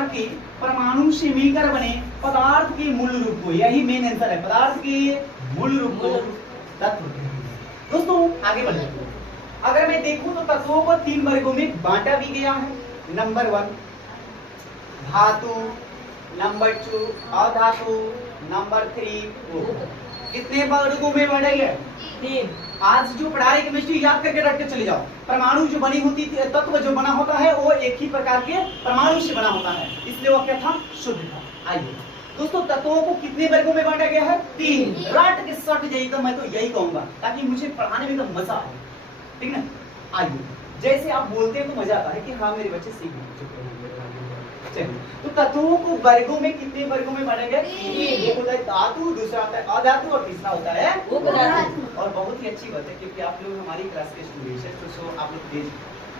प्रकार के परमाणु से मिलकर बने पदार्थ के मूल रूप को, यही मेन आंसर है, पदार्थ के मूल रूप को तत्व कहते हैं। दोस्तों आगे बढ़ते हैं। अगर मैं देखूं तो तत्वों को 3 वर्गों में बांटा भी गया है। नंबर 1 धातु, नंबर 2 अधातु, नंबर 3 उप। कितने वर्गों में बांटा गया? 3। आज जो पढ़ा है केमिस्ट्री याद करके रख के चले जाओ। परमाणु जो बनी होती थी, तत्व जो बना होता है वो एक ही प्रकार के परमाणु से बना होता है, इसलिए वो क्या था? शुद्ध था। आइए दोस्तों, तत्वों को कितने वर्गों में बांटा गया है? 3। रट के सट जाइएगा, मैं तो यही कहूंगा ताकि मुझे पढ़ाने में तो मजा आए, ठीक ना? आइए, जैसे आप बोलते हैं तो मजा आता है कि हाँ मेरे बच्चे सीख गए। चलिए, तो तत्वों को वर्गों में कितने वर्गों में बांटा गया? 3। एक होता है धातु, दूसरा होता है अधातु और तीसरा होता है उपधातु। और बहुत ही अच्छी बात है क्योंकि आप लोग हमारी क्लास के स्टूडेंट्स हैं, तो आप लोग तेज,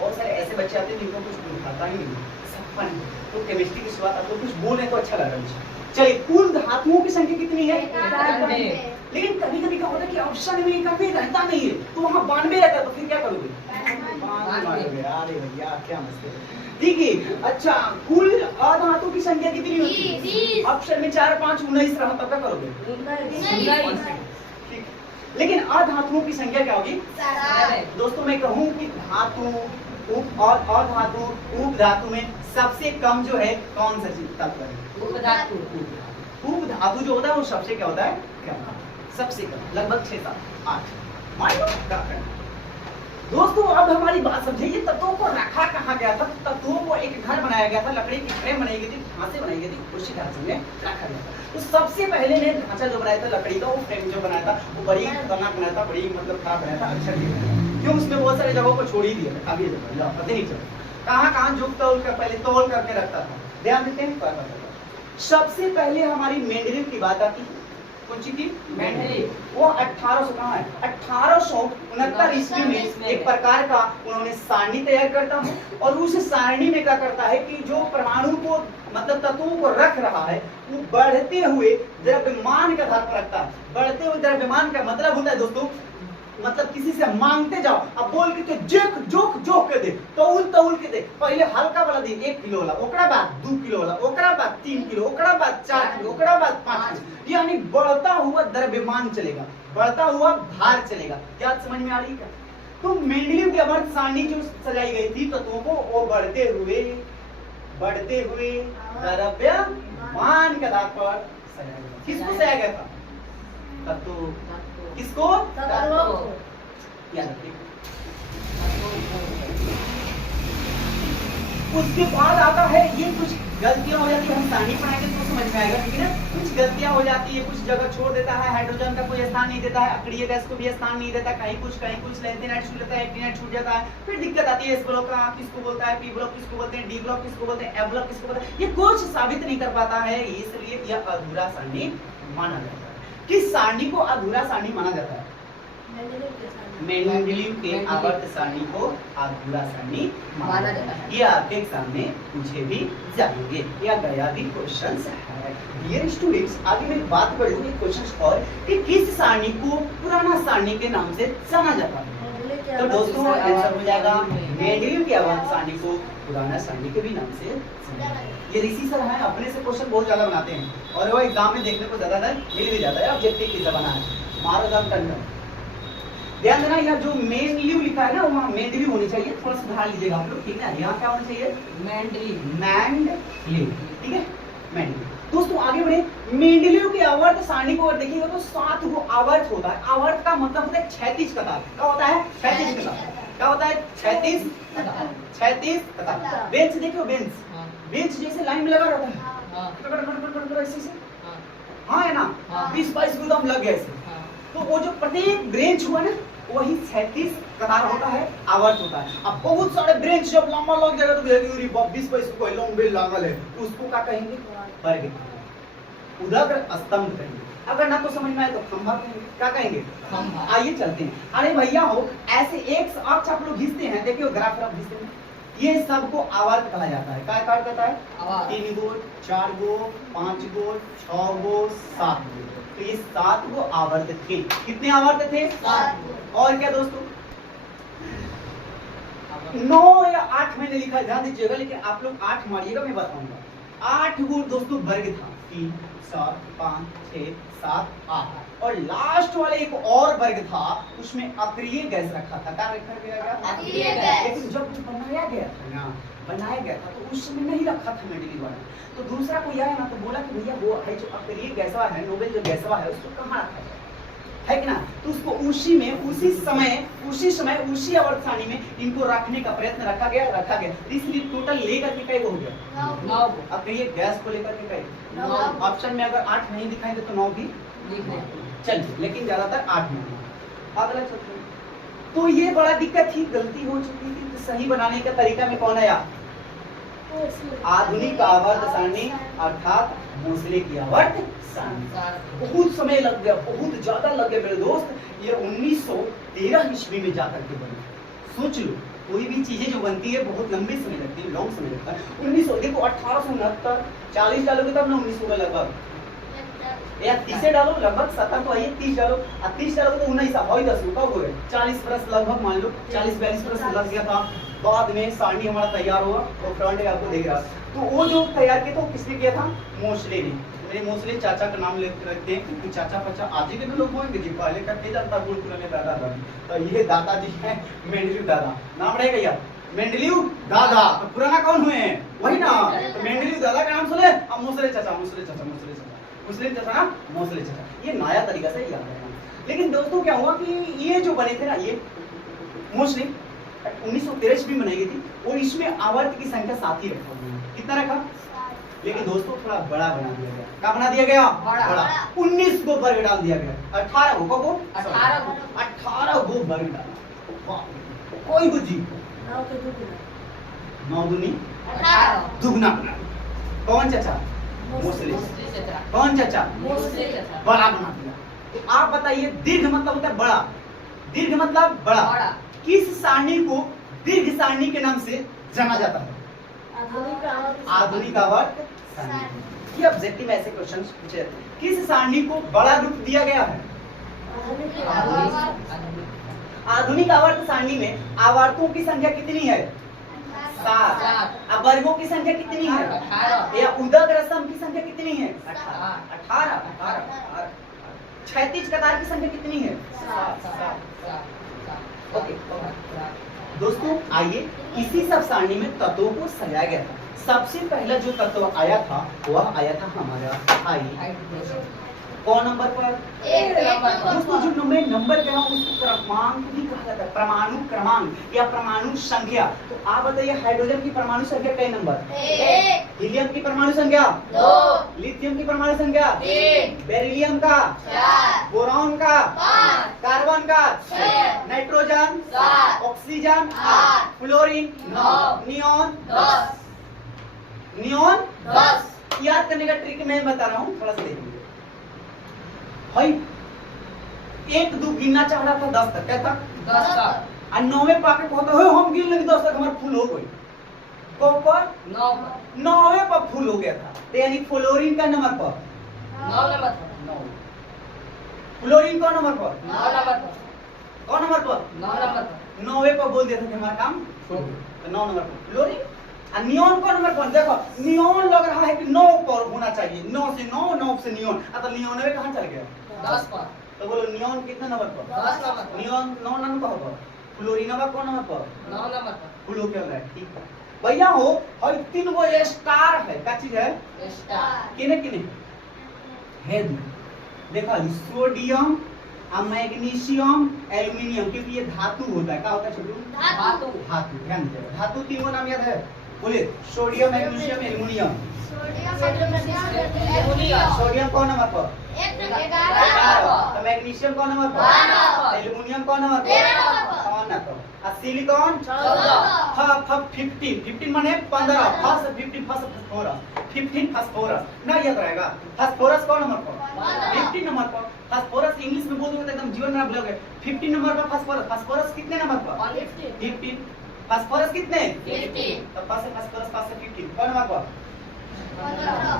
बहुत सारे ऐसे बच्चे आते हैं जिनको कुछ आता ही नहीं, सब फन। तो केमिस्ट्री की शुरुआत आप लोग कुछ बोल रहे तो अच्छा लग रहा है। चलिए, कुल धातुओं की संख्या कितनी है? 91। लेकिन कभी कभी क्या होता है कि ऑप्शन में 91 रहता नहीं है, तो वहाँ 92 रहता है, तो फिर क्या करोगे? अरे भैया क्या मस्ती है। ठीक है, अच्छा, कुल अधातु की संख्या कितनी होती है? ऑप्शन में 4, 5, 19 रहा, तब क्या करोगे? 19। ठीक, लेकिन अधातुओं की संख्या क्या होगी? 7। दोस्तों मैं कहूँ कि धातु उप और अधातु उप धातु में सबसे कम जो है कौन सा चीज तत्व है? उपधातु। उपधातु जो होता है वो सबसे क्या होता है? कम, सबसे कम, लगभग 6, 7, 8। मान लो क्या करना। दोस्तों अब हमारी बात समझिए, तत्वों को रखा कहाँ गया था? तत्वों को एक घर बनाया गया था, लकड़ी की फ्रेम बनाई गई थी, ढांचे बनाई गई थी, उसी ढांचे में रखा गया था। तो सबसे पहले ने ढांचा जो बनाया था लकड़ी का, वो फ्रेम जो बनाया था वो बड़ी खतरनाक बनाया था, बड़ी मतलब खराब बनाया था, अच्छा नहीं बनाया। क्यों? उसमें बहुत सारी जगहों को छोड़ ही दिया, अभी पता नहीं चला कहाँ कहाँ झुक तोल कर पहले तोल करके रखता था। ध्यान देते हैं। सबसे पहले हमारी मेंडलीव की बात आती है। कौन सी थी? मेंडलीव। वो 1800 कहाँ है? 1869 ईस्वी में एक प्रकार का उन्होंने सारणी तैयार करता है, और उस सारणी में क्या करता है कि जो परमाणु को मतलब तत्वों को रख रहा है वो बढ़ते हुए द्रव्यमान के आधार पर रखता है। बढ़ते हुए द्रव्यमान का मतलब होता है दोस्तों, मतलब किसी से मांगते जाओ, अब बोल के तो जोक जोक जोक के दे, तौल के दे। पहले हल्का वाला दे 1 किलो वाला, ओकरा बाद 2 किलो वाला, ओकरा बाद 3 किलो, ओकरा बाद 4 किलो, ओकरा बाद 5 किलो, यानी बढ़ता हुआ द्रव्यमान चलेगा, बढ़ता हुआ भार चलेगा। क्या समझ में आ रही है? तो मेंडलीव की आवर्त सारणी जो सजाई गई थी तत्वों को, वो बढ़ते हुए द्रव्यमान के आधार पर सजाया गया। किसको सजाया गया था? तत्व। किसको? तत्वों को। याद रखिए। उसके बाद आता है, ये कुछ गलतियां हो जाती है, हम सारणी पढ़ाएंगे तो समझ में आएगा, ठीक है ना? कुछ गलतियां हो जाती है, कुछ जगह छोड़ देता है, हाइड्रोजन का कोई स्थान नहीं देता है, अक्रिय गैस को भी स्थान नहीं देता, कहीं कुछ लेंथेनाइट छूट जाता है, एक्टिनाइट छूट जाता है, फिर दिक्कत आती है। एस ब्लॉक का किसको बोलता है, पी ब्लॉक किसको बोलते हैं, डी ब्लॉक किसको बोलते हैं, एफ ब्लॉक किसको बोलते हैं, ये कुछ साबित नहीं कर पाता है, इसलिए यह अधूरा सारणी माना जाता है। किस सारणी को अधूरा सारणी माना जाता है? मेंडलीव के आवर्त सारणी को अधूरा सारणी माना जाता है। ये आपके एग्जाम में पूछे भी जाएंगे, या गया भी क्वेश्चन है। डियर स्टूडेंट्स, आगे मैं बात करूंगी क्वेश्चन और कि किस सारणी को पुराना सारणी के नाम से जाना जाता है। तो दोस्तों आंसर हो जाएगा मेंडलीव के आवर्त सारणी को पुराना सारणी के भी नाम से। ये ऋषि सर है, अपने से क्वेश्चन बहुत ज्यादा बनाते हैं और वो एग्जाम में देखने को ज्यादा मिल भी जाता है। ऑब्जेक्टिव की जमाना है, मारो जान करना। ध्यान देना, यहाँ जो मेंडलीव लिखा है ना वहाँ मेंडलीव होनी चाहिए, थोड़ा सुधार लीजिएगा आप लोग, ठीक है? यहाँ क्या होना चाहिए? मेंडलीव, ठीक है? मेंडलीव। दोस्तों आगे बढ़े, मेंडलीव की आवर्त सारणी को अगर देखिएगा तो 7 गो आवर्त होता है। आवर्त का मतलब होता है क्षैतिज कतार। क्या होता है? क्षैतिज कतार। क्या होता है? क्षैतिज कतार। बेंच देखो, बेंच जैसे लाइन में लगा रहता है, ऐसे से, हाँ है ना? 20-22 गोदाम लग गए ऐसे। तो वो जो प्रत्येक ब्रेंच हुआ ना वही 36 कतार होता है, आवर्त होता है। अब बहुत सारे ब्रेंच जब लंबा लग जाएगा तो 20-22 को लंबे लागल है, उसको क्या कहेंगे? वर्ग। उदग्र स्तंभ कहेंगे। अगर ना तो समझ में आए तो खंभा कहेंगे। क्या कहेंगे? खंभा। आइए चलते हैं। अरे भैया हो, ऐसे एक अक्ष आप लोग घिसते हैं, देखिए ग्राफ घिसते हैं, ये सबको आवर्त कहा जाता है। क्या कहा जाता है? 3 गो, 4 गो, 5 गो, 6 गो, 7 गो। तो ये 7 गो आवर्त थे। कितने आवर्त थे? 7 गो। और क्या दोस्तों? 9 या 8 मैंने लिखा है, ध्यान दीजिएगा, लेकिन आप लोग 8 मारिएगा, मैं बताऊंगा। 8 गो दोस्तों वर्ग था, 3 4 5 6 7 8, और लास्ट वाले एक और वर्ग था, उसमें अक्रिय गैस रखा था। क्या रखा गया? अक्रिय गैस। लेकिन जब बनाया गया था ना, बनाया गया था तो उस समय नहीं रखा था मेंडली वाला, तो दूसरा कोई आया ना तो बोला कि भैया वो है जो अक्रिय गैसवा है, नोबेल जो गैसवा है, उसको कहाँ रखा जाए, है कि ना? तो उसको उसी में उसी समय उसी आवर्त सारणी में इनको रखने का प्रयत्न रखा गया। इसलिए टोटल लेकर के कई हो गया 9। अब कहिए गैस को लेकर के कई 9। ऑप्शन में अगर 8 नहीं दिखाई दे तो 9 भी चलिए, लेकिन ज्यादातर 8 में। अगला चलते, तो ये बड़ा दिक्कत थी, गलती हो चुकी थी, तो सही बनाने का तरीका में कौन आया? आधुनिक आवर्त सारणी अर्थात मोसले की आवर्त सारणी। बहुत समय लग गया, बहुत ज्यादा लग गया मेरे दोस्त, ये 1913 ईस्वी में जाकर के बनी। सोच लो, कोई भी चीजें जो बनती है बहुत लंबे समय लगती है, लॉन्ग समय लगता है। 1900 देखो 1869, 40 डालोगे तब ना 1900 का लगभग, या 30 डालो लगभग 70 तो आइए, 30 डालो, 30 डालोगे तो 19 हो 10 कब हो गए 40 वर्ष लगभग, मान लो 40-42 वर्ष लग गया था। बाद में सारणी हमारा तैयार हुआ, तो फ्रंट में आपको देख रहा, तो वो जो तैयार किया तो किसने किया था? मोसले ने। मेरे मोसले चाचा का नाम लेते रखते हैं, क्योंकि चाचा पचा आज ही के भी लोग बोलेंगे जी, पहले करते जाता गुड़ पुराने दादा दादी, तो ये दादाजी हैं मेंडलीव दादा, नाम रहेगा यार मेंडलीव दादा। तो पुराना कौन हुए हैं? वही ना, तो मेंडलीव दादा का नाम सुने, अब मोसले चाचा, मोसले चाचा, मोसले चाचा, मुस्लिम चाचा ना, मोसले चाचा, ये नया तरीका से याद रखना। लेकिन दोस्तों क्या हुआ कि ये जो बने थे ना, ये मोस्टली 1913 ईस्वी में बनाई गई थी, और इसमें आवर्त की संख्या 7 ही रखा हुआ है। कितना रखा? लेकिन दोस्तों थोड़ा बड़ा बना दिया गया। क्या बना दिया गया? बड़ा। 19 गो वर्ग डाल दिया गया, 18 गो को 18 गो वर्ग डाला। कोई बुद्धि 9 दूनी 18 दुगना बना। कौन चाचा? मोसले। कौन चाचा? मोसले चाचा। बड़ा बना दिया। तो आप बताइए, दीर्घ मतलब होता है बड़ा, दीर्घ मतलब बड़ा। किस सारणी को दीर्घ सारणी के नाम से जाना जाता है? आधुनिक आवर्त सारणी। ये ऑब्जेक्टिव ऐसे क्वेश्चंस पूछे जाते हैं। किस सारणी को बड़ा रूप दिया गया है? आधुनिक आवर्त सारणी में आवर्तों की संख्या कितनी है? 7। अब वर्गों की संख्या कितनी है? 18। या उदक रसम की संख्या कितनी है? 18। क्षैतिज कतार की संख्या कितनी है? 7। ओके दोस्तों, आइए इसी सब सारणी में तत्वों को सजाया गया था। सबसे पहला जो तत्व आया था वह आया था हमारा हाइड्रोजन। कौन नंबर पर? दोस्तों जो नंबर क्या है उसको क्रमांक भी कहा जाता है, परमाणु क्रमांक या परमाणु संख्या। तो आप बताइए हाइड्रोजन की परमाणु संख्या कई नंबर? 1। हीलियम की परमाणु संख्या 2। लिथियम की परमाणु संख्या 3। बेरिलियम का 4। बोरॉन का 5। कार्बन का 6। Nitrogen 7। Oxygen 8। Fluorine 9। Neon 10। Neon 10। याद करने का ट्रिक मैं बता रहा हूँ, थोड़ा सा देखिए भाई। 1 2 गिनना चाह रहा था 10 तक, क्या था? 10 तक। और 9वें पाके कहता है हम गिन लेंगे 10 तक, हमारा फुल हो गई। कौन पर? 9वें पर फुल हो गया था। तो यानी फ्लोरीन का नंबर पर 9 नंबर। फ्लोरीन कौन नंबर पर? 9 नंबर। कौन नंबर पर? 9 नंबर। 9वें पर बोल देते थे हमारा काम तो 9 नंबर पर फ्लोरीन। और नियॉन कौन नंबर पर? देखो नियॉन लग रहा है कि 9 पर होना चाहिए, 9 से 9 से नियॉन। तो नियॉनवे कहाँ चल गया? 10 पर। तो बोलो नियॉन कितने नंबर पर? 10 नंबर। नियॉन 9 नंबर पर। फ्लोरीनवा कौन नंबर पर? 9 नंबर पर। फुल हो क्या रहा है? ठीक है भैया हो। और 3 गो स्टार है, क्या चीज है? स्टार। किने किने है? देखा सोडियम, मैग्नीशियम, एल्युमिनियम, क्योंकि ये धातु होता है। क्या होता है छोटू? धातु। धातु ध्यान दीजिएगा। धातु 3 नाम याद है? बोलिए सोडियम, मैग्नीशियम, एल्युमिनियम। सोडियम कौन नंबर पर? 11। मैग्नीशियम कौन नंबर पर? 12। एल्युमिनियम कौन नंबर पर? 13। कौन ना तो? और सिलिकॉन 14। 15 माने 15। फर्स्ट 15 फास्फोरस ना याद रहेगा। फास्फोरस कौन नंबर पर? 15 नंबर पर। फास्फोरस इंग्लिश में बोलोगे तो एकदम जीवन में आप भूलोगे। 15 नंबर पर फास्फोरस। फास्फोरस कितने नंबर पर? 15। फास्फोरस कितने? 15। तो फास्फोरस 15 कौन नंबर पर? 15।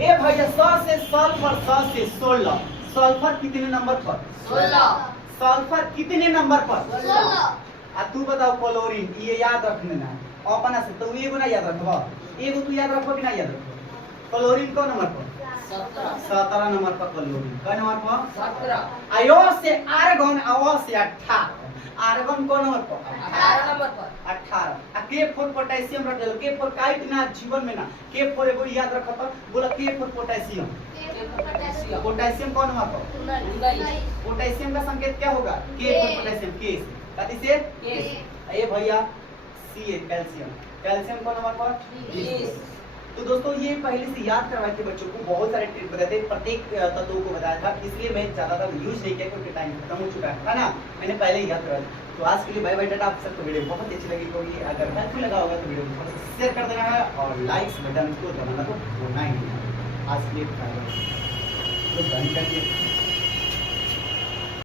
ए भैया 100 से सल्फर, 100 से 16। सल्फर कितने नंबर पर? 16। सल्फर कितने नंबर पर? 16। आ तू बताओ क्लोरीन, ये याद रखना है अपना से। तो एगो ना याद रखबा, एगो तू याद रखबा कि ना याद रखबा? क्लोरीन कौन नंबर पर? 17 17 नंबर पर क्लोरीन। कौन नंबर पर? 17 आयो से आर्गन, अव से 18। आर्गन कौन नंबर पर? 18 नंबर पर 18। आ K4 पोटेशियम रख देलो। K4 काइट ना जीवन में ना। K4 एगो याद रखत बोला K4 पोटेशियम। पोटेशियम कौन नंबर पर? 19 पोटेशियम का संकेत क्या होगा? K4 पोटेशियम K से। कथी से? Yes. ये भैया Ca कैल्शियम। कैल्शियम कौन नंबर पर? 20 तो दोस्तों ये पहले से याद करवाए थे बच्चों को, बहुत सारे ट्रिक बताए थे, प्रत्येक तत्वों को बताया था, इसलिए मैं ज्यादा यूज नहीं किया क्योंकि टाइम खत्म हो चुका है ना, मैंने पहले ही याद करवाया। तो आज के लिए बाय बाय टाटा। आप सबको वीडियो बहुत अच्छी लगी होगी, अगर हेल्पफुल लगा होगा तो वीडियो को शेयर कर देना है और लाइक्स बटन को दबाना तो भूलना ही नहीं। आज के लिए बाय बाय।